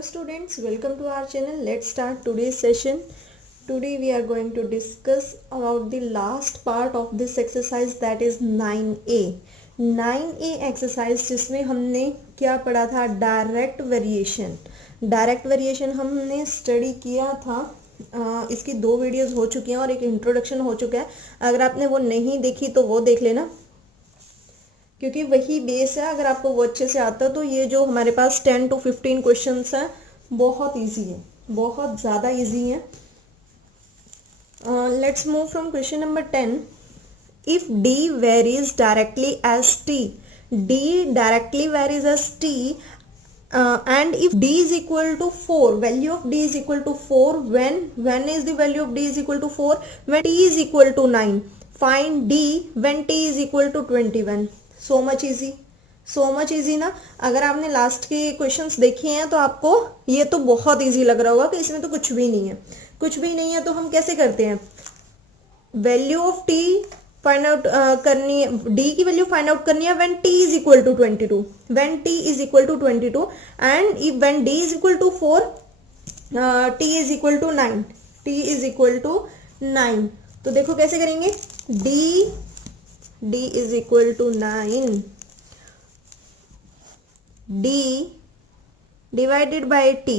Hello students, welcome to our channel. Let's start today's session. Today we are going to discuss about the last part of this exercise, that is 9A. 9A exercise जिसमें हमने क्या पढ़ा था, direct variation. Direct variation हमने study किया था. इसकी 2 videos हो चुकी हैं और एक इंट्रोडक्शन हो चुका है. अगर आपने वो नहीं देखी तो वो देख लेना, क्योंकि वही बेस है. अगर आपको वो अच्छे से आता है तो ये जो हमारे पास 10 to 15 क्वेश्चंस हैं बहुत इजी है, बहुत ज़्यादा इजी है. Let's move from question number 10. If d varies directly as t, d directly varies as t, and if d is equal to 4, value of d is equal to 4, when is the value of d is equal to 4? When t is equal to 9. Find d when t is equal to 21. So much easy ना. अगर आपने last के questions देखे हैं तो आपको ये तो बहुत इजी लग रहा होगा कि इसमें तो कुछ भी नहीं है. तो हम कैसे करते हैं, value of T find out करनी है, डी की वैल्यू फाइंड आउट करनी है when T is equal to 22, when T is equal to 22, and if when D is equal to 4, T is equal to 9, T is equal to 9. तो देखो कैसे करेंगे, d is equal to 9, d divided by t.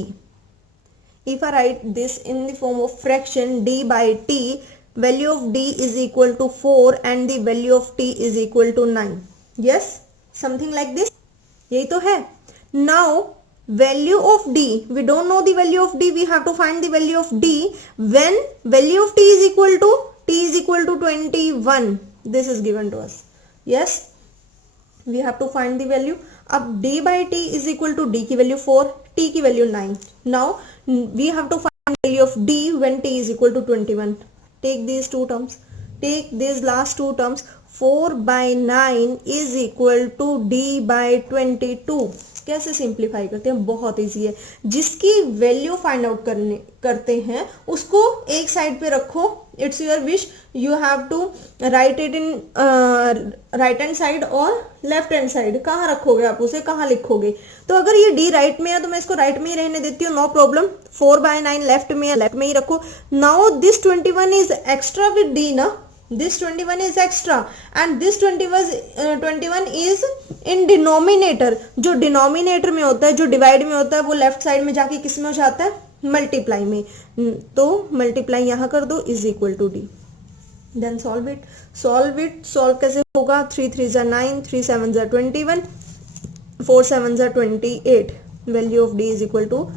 If I write this in the form of fraction, d by t, value of d is equal to 4 and the value of t is equal to 9. Yes, something like this. यही तो है. Now value of d, we don't know the value of d, we have to find the value of d when value of t is equal to 21. This is given to us. Yes, we have to find the value. अब d by t is equal to d की value 4, t की value 9. Now we have to find the value of d when t is equal to 21. Take these two terms, take these last two terms. 4 by 9 is equal to d by 22. कैसे simplify करते हैं, बहुत easy है. जिसकी value find out करते हैं उसको एक साइड पे रखो. It's your wish, you have to write it in right hand side और लेफ्ट हैंड साइड. कहाँ रखोगे आप उसे, कहाँ लिखोगे? तो अगर ये डी राइट में है तो मैं इसको राइट में ही रहने देती हूँ, नो प्रॉब्लम. 4 by 9 लेफ्ट में है, लेफ्ट में ही रखो. Now this 21 is extra with D ना, this 21 is extra and this 21 is in denominator. जो डिनोमिनेटर में होता है, जो डिवाइड में होता है, वो लेफ्ट साइड में जाके किस में हो जाता है, मल्टीप्लाई में. तो मल्टीप्लाई यहाँ कर दो, is equal to D. Then solve कैसे होगा, 3 3 9, 3 7 21, 4 7 28. Value of D is equal to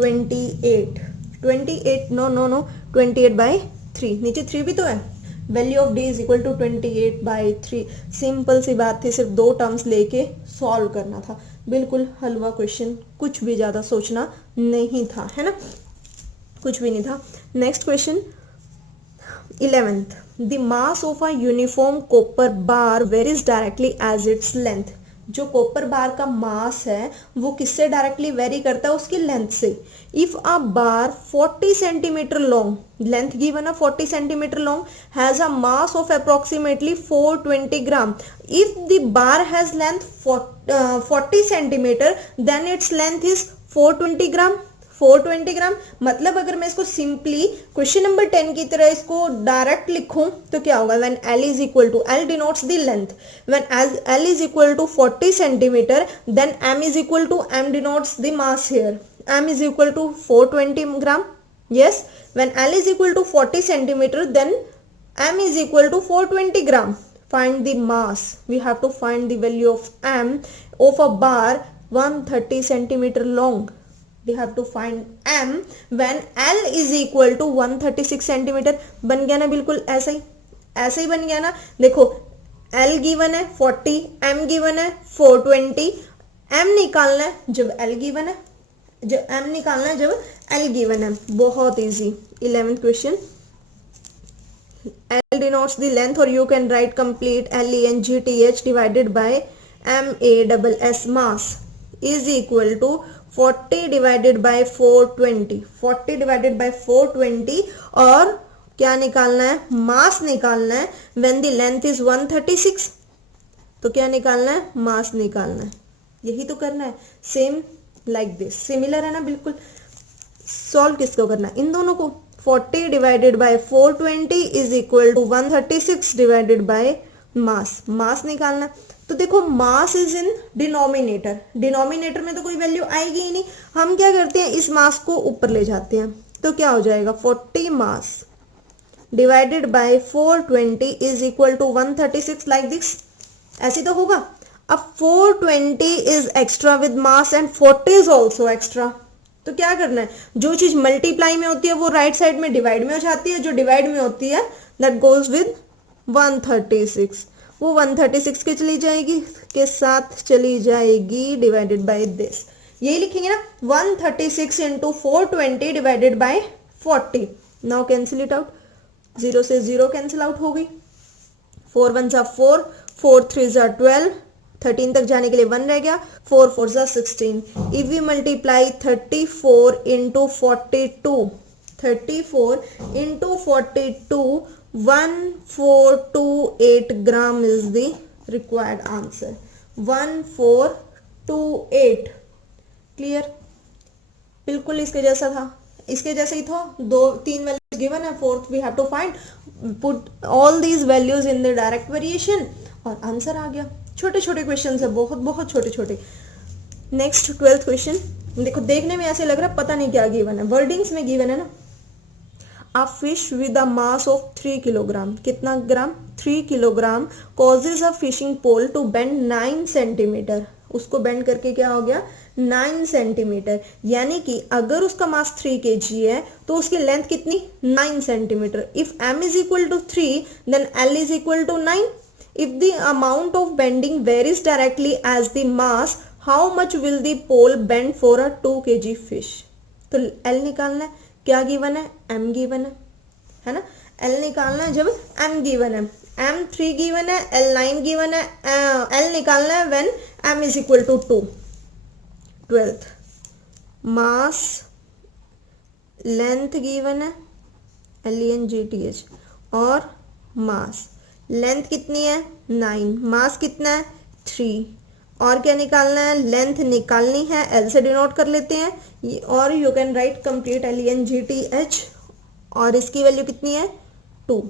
28. No 28 by 3, नीचे 3 भी तो है. Value of D is equal to 28 by 3. Simple सी बात थी, सिर्फ 2 टर्म्स लेके सॉल्व करना था. बिल्कुल हलवा क्वेश्चन, कुछ भी ज़्यादा सोचना नहीं था, है ना, कुछ भी नहीं था. Next question 11th. The mass of a uniform copper bar varies directly as its length. जो कॉपर बार का मास है वो किससे डायरेक्टली वेरी करता है, उसकी लेंथ से. If a bar 40 centimetre long, length given है 40 centimetre long, has a mass of approximately 420 gram. If the bar has length 40 centimetre then its length is 420 gram. 420 gram मतलब अगर मैं इसको सिंपली क्वेश्चन नंबर 10 की तरह इसको direct लिखूं तो क्या होगा, when L is equal to, L denotes the length, when L is equal to 40 centimetre then M is equal to, M denotes the mass here, M is equal to 420 gram. Yes, when L is equal to 40 centimetre then M is equal to 420 gram. Find the mass. We have to find the value of M of a bar 130 centimeter long. We have to find M when L is equal to 136 centimeter. बन गया ना, बिल्कुल ऐसे ही बन गया ना. देखो L given है 40, M गिवन है 420. M निकालना है जब L गिवन है, M निकालना है जब L गिवन है. बहुत easy. 11th question. L denotes the length, or you can write complete LENGTH divided by MASS mass is equal to 40 divided by 420. 40 divided by 420 और क्या निकालना है, मास निकालना है. when the length is 136 तो क्या निकालना है, मास निकालना है. यही तो करना है. सेम लाइक दिस, सिमिलर है ना बिल्कुल। सॉल्व किसको करना, इन दोनों को। 40 divided by 420 is equal to 136 divided by mass, mass निकालना। तो देखो mass is in denominator, denominator में तो कोई वैल्यू आएगी ही नहीं, हम क्या करते हैं इस मास को ऊपर ले जाते हैं, तो क्या हो जाएगा 40 mass divided by 420 is equal to 136 like this, ऐसे तो होगा। अब 420 is extra with mass and 40 is also extra, तो क्या करना है, जो चीज मल्टीप्लाई में होती है वो राइट साइड में डिवाइड में हो जाती है, जो डिवाइड में होती है दैट गोज विद 136, वो 136 के चली जाएगी, के साथ चली जाएगी डिवाइडेड बाय दिस, यही लिखेंगे ना 136 into 420 divided by 40। Now cancel it out, 0 से 0 कैंसिल आउट हो गई, 4 1 जा 4, 4 3 जा 12, 13 तक जाने के लिए 1 रह गया, 4 4 जा 16। If we multiply 34 into 42, 34 into 42, 1428 gram is the required answer, 1428। Clear, बिल्कुल इसके जैसा था, इसके जैसे ही था, 2-3 वैल्यूज गिवन है, fourth we have to find, put all these values in the direct variation और आंसर आ गया। छोटे छोटे क्वेश्चन है, बहुत बहुत छोटे छोटे। नेक्स्ट 12th क्वेश्चन, देखो देखने में ऐसे लग रहा है पता नहीं क्या गिवन है, वर्डिंग्स में गिवन है ना। A fish with a mass of 3 kilogram, कितना ग्राम, 3 kilogram, causes a fishing pole to bend 9 centimetre, उसको बेंड करके क्या हो गया 9 सेंटीमीटर, यानी कि अगर उसका मास 3 kg है तो उसकी लेंथ कितनी 9 centimetre. If m is equal to 3 then l is equal to 9। if the amount of bending varies directly as the mass, how much will the pole bend for a 2 kg fish। तो l निकालना है, क्या given है m given है ना, l निकालना है जब m गिवन है, m 3 गिवन है, l 9 गिवन है, l निकालना है when m is equal to 2। 12th mass length given है LENGTH और मास, लेंथ कितनी है 9, मास कितना है 3, और क्या निकालना है लेंथ निकालनी है, L से डिनोट कर लेते हैं, और you can write complete LENGTH, और इसकी वैल्यू कितनी है 2,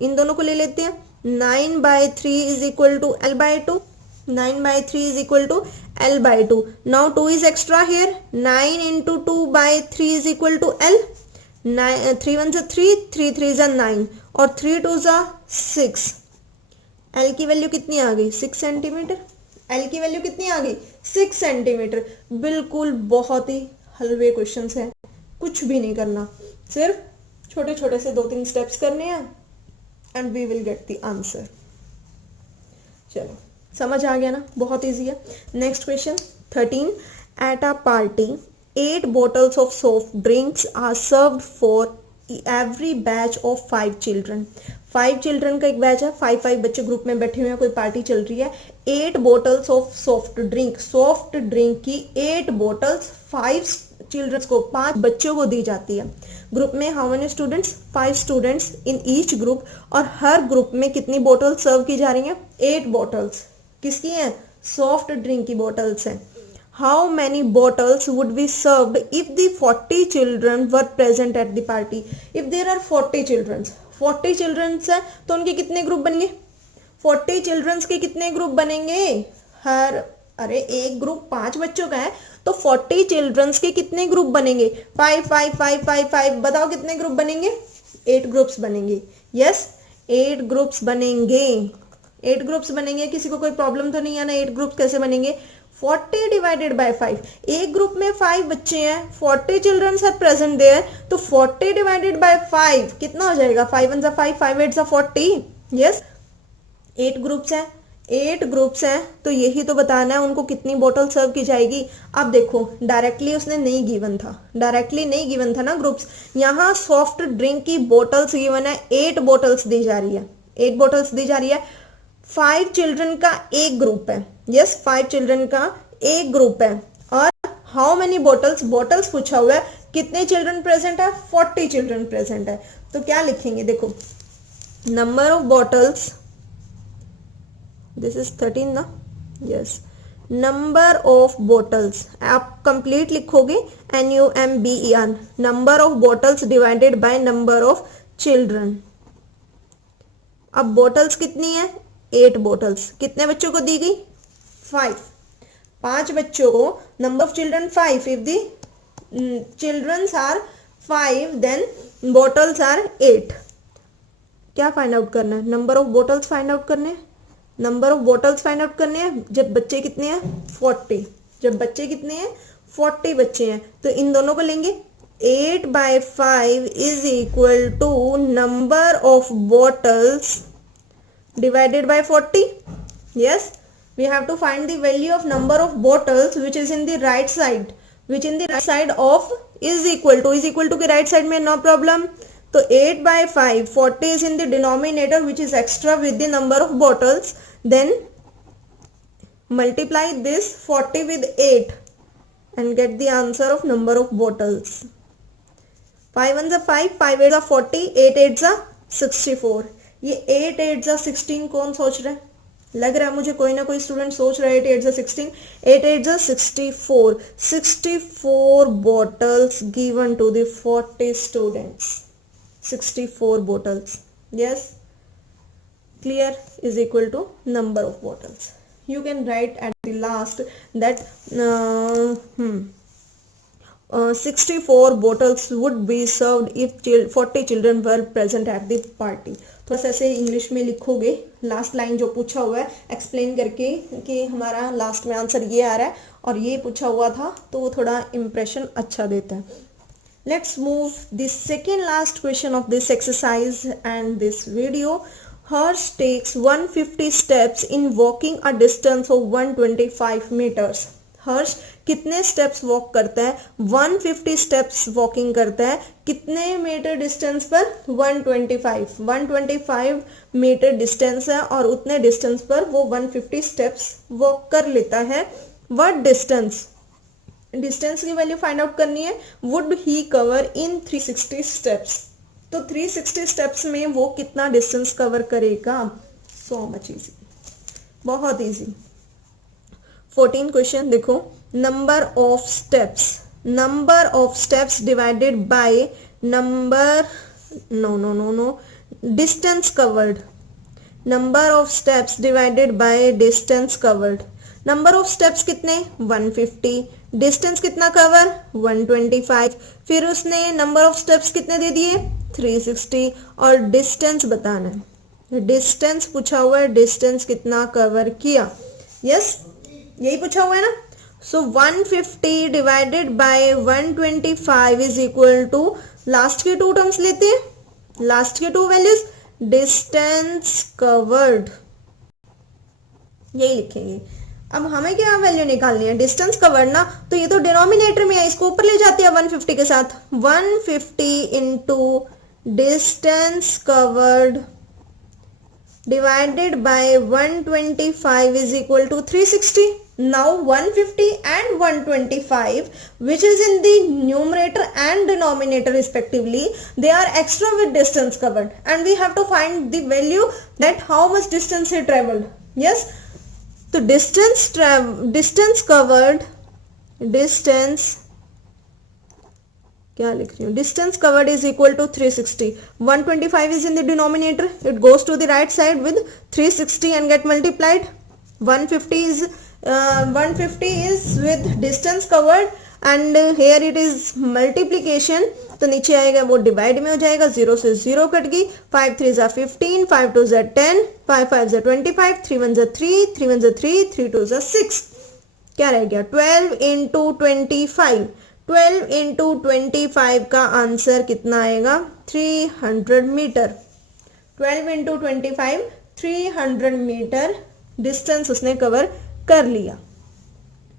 इन दोनों को ले लेते हैं, 9/3 is equal to L by 2, 9/3 is equal to L by 2। Now 2 is extra here, 9 into 2/3 is equal to L, 3 1 is 3, 3 3 is 9 और 3 2 is 6। L की वैल्यू कितनी आ गई 6 सेंटीमीटर, L की वैल्यू कितनी आ गई 6 सेंटीमीटर। बिल्कुल बहुत ही हलवे क्वेश्चंस हैं, कुछ भी नहीं करना, सिर्फ छोटे छोटे से 2-3 स्टेप्स करने हैं and we will get the answer. चलो समझ आ गया ना, बहुत इजी है। Next question 13, at a party 8 bottles of soft drinks are served for every batch of 5 children। 5 children का एक बैच है, 5 बच्चे ग्रुप में बैठे हुए हैं, कोई पार्टी चल रही है। 8 bottles of soft drink, soft drink की 8 bottles 5 चिल्ड्रंस को, 5 बच्चों को दी जाती है। ग्रुप में how many students 5 students in each group, और हर ग्रुप में कितनी बोतल सर्व की जा रही हैं 8 bottles। किसकी हैं सॉफ्ट ड्रिंक की बोतल्स हैं। How many bottles would be served if the 40 children were present at the party। if there are 40 children, 40 children's है तो उनके कितने ग्रुप बनेंगे 40 चिल्ड्रंस के कितने ग्रुप बनेंगे, हर अरे एक ग्रुप 5 बच्चों का है तो 40 चिल्ड्रंस के कितने ग्रुप बनेंगे 5 5 5 5 5, बताओ कितने ग्रुप बनेंगे 8 ग्रुप्स बनेंगे। यस 8 ग्रुप्स बनेंगे, 8 ग्रुप्स बनेंगे। किसी को कोई प्रॉब्लम तो नहीं है ना, 8 ग्रुप कैसे बनेंगे 40 डिवाइडेड बाय 5, एक ग्रुप में 5 बच्चे हैं, 40 चिल्ड्रन आर प्रेजेंट देयर, तो 40 डिवाइडेड बाय 5 कितना हो जाएगा 5 1 5 5 8 40। यस 8 ग्रुप्स हैं, 8 ग्रुप्स हैं तो यही तो बताना है उनको कितनी बोतल सर्व की जाएगी। अब देखो डायरेक्टली उसने नहीं गिवन था, डायरेक्टली नहीं गिवन था ना ग्रुप्स, यहाँ सॉफ्ट ड्रिंक की बोतल्स गिवन है, 8 बोतल्स दी जा रही है, 8 बोतल्स दी जा रही है। 5 चिल्ड्रन का एक ग्रुप है, यस 5 चिल्ड्रन का एक ग्रुप है, और हाउ मेनी बोटल्स, बोटल्स पूछा हुआ है, कितने चिल्ड्रन प्रेजेंट है 40 चिल्ड्रन प्रेजेंट है। तो क्या लिखेंगे देखो number of bottles, this is 13 ना, यस नंबर ऑफ बॉटल्स, आप कंप्लीट लिखोगे NUMBER, number of bottles divided by number of children. अब बॉटल्स कितनी है? 8 बॉटल्स। कितने बच्चों को दी गई? 5। 5 बच्चों को, number of children 5, if the childrens are 5 then bottles are 8। क्या फाइंड आउट करना है? Number of bottles find out करने हैं। Number of bottles find out करने हैं जब बच्चे कितने हैं? 40। जब बच्चे कितने हैं? 40 बच्चे हैं, तो इन दोनों को लेंगे। 8/5 is equal to number of bottles divided by 40. Yes, we have to find the value of number of bottles which is in the right side, which in the right side of is equal to के right side में no problem. तो 8/5, 40 is in the denominator which is extra with the number of bottles, then multiply this 40 with 8 and get the answer of number of bottles. 5 1s are 5, 5 8s are 40, 8 8s are 64. ये 8 8s are 16 कौन सोच रहा है? लग रहा है मुझे कोई ना कोई स्टूडेंट सोच रहा है 8 8s are 16, 8 8s are 64. 64 bottles given to the 40 students. 64 bottles. Yes, clear, is equal to number of bottles. You can write at the last that 64 bottles would be served if 40 children were present at the party. तो ऐसे English में लिखोगे last line जो पूछा हुआ है explain करके कि हमारा लास्ट में आंसर ये आ रहा है और ये पूछा हुआ था, तो वो थोड़ा इम्प्रेशन अच्छा देता है. Let's move the second last question of this exercise and this video. Harsh takes 150 steps in walking a distance of 125 meters. हर्ष कितने स्टेप्स वॉक करता है? 150 स्टेप्स वॉकिंग करता है. कितने मीटर डिस्टेंस पर? 125 मीटर डिस्टेंस है और उतने डिस्टेंस पर वो 150 स्टेप्स वॉक कर लेता है. What distance? डिस्टेंस की वैल्यू फाइंड आउट करनी है. Would he cover in 360 steps. तो 360 स्टेप्स में वो कितना डिस्टेंस कवर करेगा? सो मच इजी, बहुत इजी. 14 क्वेश्चन देखो. Number of steps divided by number distance covered. Number of steps divided by distance covered. Number of steps कितने? 150. Distance कितना cover? 125. फिर उसने नंबर ऑफ स्टेप्स कितने दे दिए? 360 और डिस्टेंस बताना है. डिस्टेंस पूछा हुआ है, डिस्टेंस कितना कवर किया. यस, यही पूछा हुआ है ना. So 150 divided by 125 is equal to, last के 2 टर्म्स लेते हैं, लास्ट के 2 वैल्यूज, डिस्टेंस कवर्ड, यही लिखेंगे. अब हमें क्या वैल्यू निकालनी है? डिस्टेंस कवर्ड ना, तो ये तो डिनोमिनेटर में है, इसको ऊपर ले जाते हैं 150 के साथ. 150 into distance covered divided by 125 is equal to 360. Now 150 and 125, which is in the numerator and denominator respectively, they are extra with distance covered, and we have to find the value that how much distance he traveled. Yes, so distance covered, distance क्या लिख रही हूँ? Distance covered is equal to 360. 125 is in the denominator, it goes to the right side with 360 and get multiplied. 150 is with distance covered and here it is multiplication, तो नीचे आएगा वो divide में हो जाएगा. 0 से 0 कट गई. 5 3s are 15, 5 2s are 10, 5 5s are 25, 3 1s are 3, 3 1s are 3, 3 2s are 6. क्या रह गया? 12 into 25. 12 into 25 का आंसर कितना आएगा? 300 मीटर. 12 into 25 300 मीटर डिस्टेंस उसने कवर कर लिया.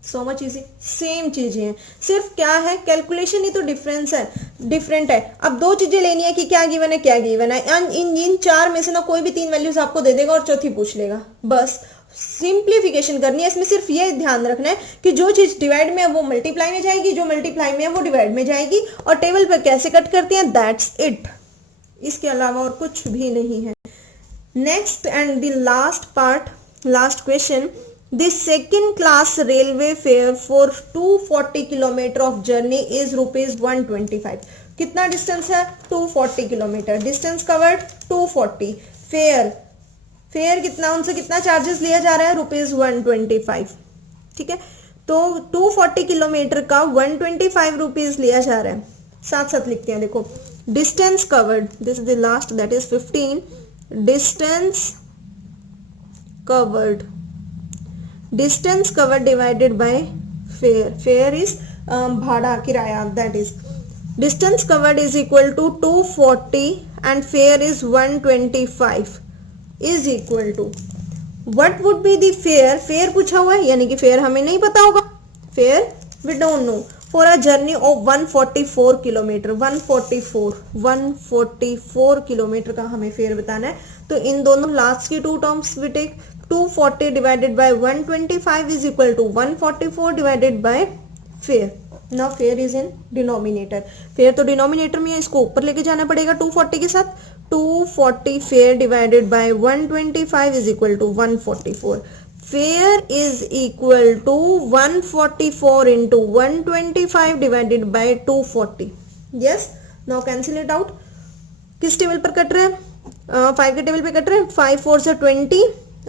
So much easy. सेम चीजें हैं, सिर्फ क्या है? कैलकुलेशन ही तो डिफरेंट है. अब 2 चीजें लेनी है कि क्या गिवन है, क्या गिवन है. इन 4 में से ना कोई भी 3 वैल्यूज आपको दे देगा और चौथी पूछ लेगा. बस सिंप्लीफिकेशन करनी है. इसमें सिर्फ ये ध्यान रखना है कि जो चीज डिवाइड में है वो मल्टीप्लाई में जाएगी, जो मल्टीप्लाई में है वो डिवाइड में जाएगी, और टेबल पर कैसे कट करते हैं, दैट्स इट. इसके अलावा और कुछ भी नहीं है. Next and the last part, last question. The second class railway fare for 240 kilometre of journey is ₹125. कितना डिस्टेंस है? 240 किलोमीटर. Distance covered 240. फेयर कितना, उनसे कितना चार्जेस लिया जा रहा है? ₹125. ठीक है, तो 240 किलोमीटर का 125 रुपीज लिया जा रहा है. साथ साथ लिखते हैं, देखो distance covered, this is the last, that is 15. Distance covered divided by fare is भाड़ा, किराया, that is distance covered is equal to 240 and fare is 125 is equal to what would be the fare पूछा हुआ है, यानी कि fair हमें नहीं पता होगा. Fare we don't know for a journey of 144 kilometre. 144 kilometre का हमें फेयर बताना है. तो इन दोनों लास्ट की two terms we take 240 divided by 125 is equal to 144 divided by fare. Now fare is in denominator. Fare तो डिनोमिनेटर में है, इसको ऊपर लेके जाना पड़ेगा 240 के साथ. 240 fare divided by 125 is equal to 144. Fare is equal to 144 into 125 divided by 240. Yes, now cancel it out. किस टेबल पर कट रहे हैं? 5 के टेबल पे कट रहे हैं. 5 4 से 20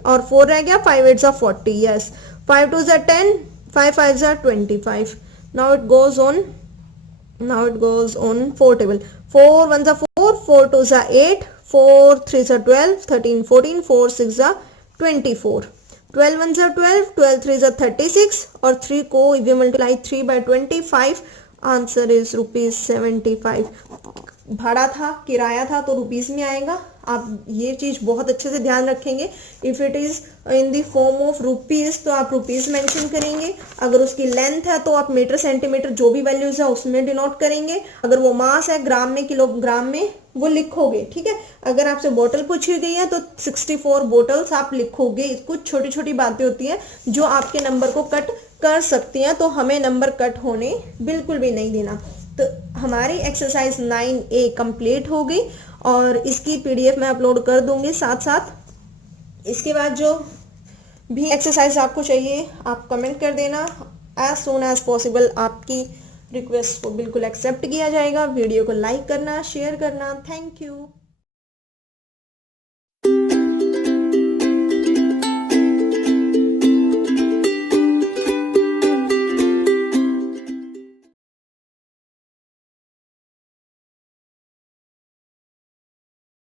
और 4 रह गया. 5 8 से 40. यस, 5 2 से 10, 5 5 से 25. Now it goes on 4 table. 4 1 are 4, 4 2 are 8, 4 3 are 12, 13 14, 4 6 are 24, 12 1 are 12, 12 3 are 36 और 3 को if you multiply 3 by 25, answer is ₹75. भाड़ा था, किराया था, तो रुपीस में आएगा. आप ये चीज बहुत अच्छे से ध्यान रखेंगे. If it is in the form of rupees तो आप रुपीस मेंशन करेंगे. अगर उसकी लेंथ है तो आप मीटर सेंटीमीटर जो भी वैल्यूज है उसमें डिनोट करेंगे. अगर वो मास है ग्राम में किलोग्राम में वो लिखोगे. ठीक है, अगर आपसे बोतल पूछी गई है तो 64 बोटल्स आप लिखोगे. कुछ छोटी छोटी बातें होती हैं जो आपके नंबर को कट कर सकती हैं, तो हमें नंबर कट होने बिल्कुल भी नहीं देना. तो हमारी एक्सरसाइज 9A कंप्लीट हो गई और इसकी PDF मैं अपलोड कर दूंगी साथ साथ. इसके बाद जो भी एक्सरसाइज आपको चाहिए आप कमेंट कर देना. एज सून एज पॉसिबल आपकी रिक्वेस्ट को बिल्कुल एक्सेप्ट किया जाएगा. वीडियो को लाइक करना, शेयर करना. Thank you.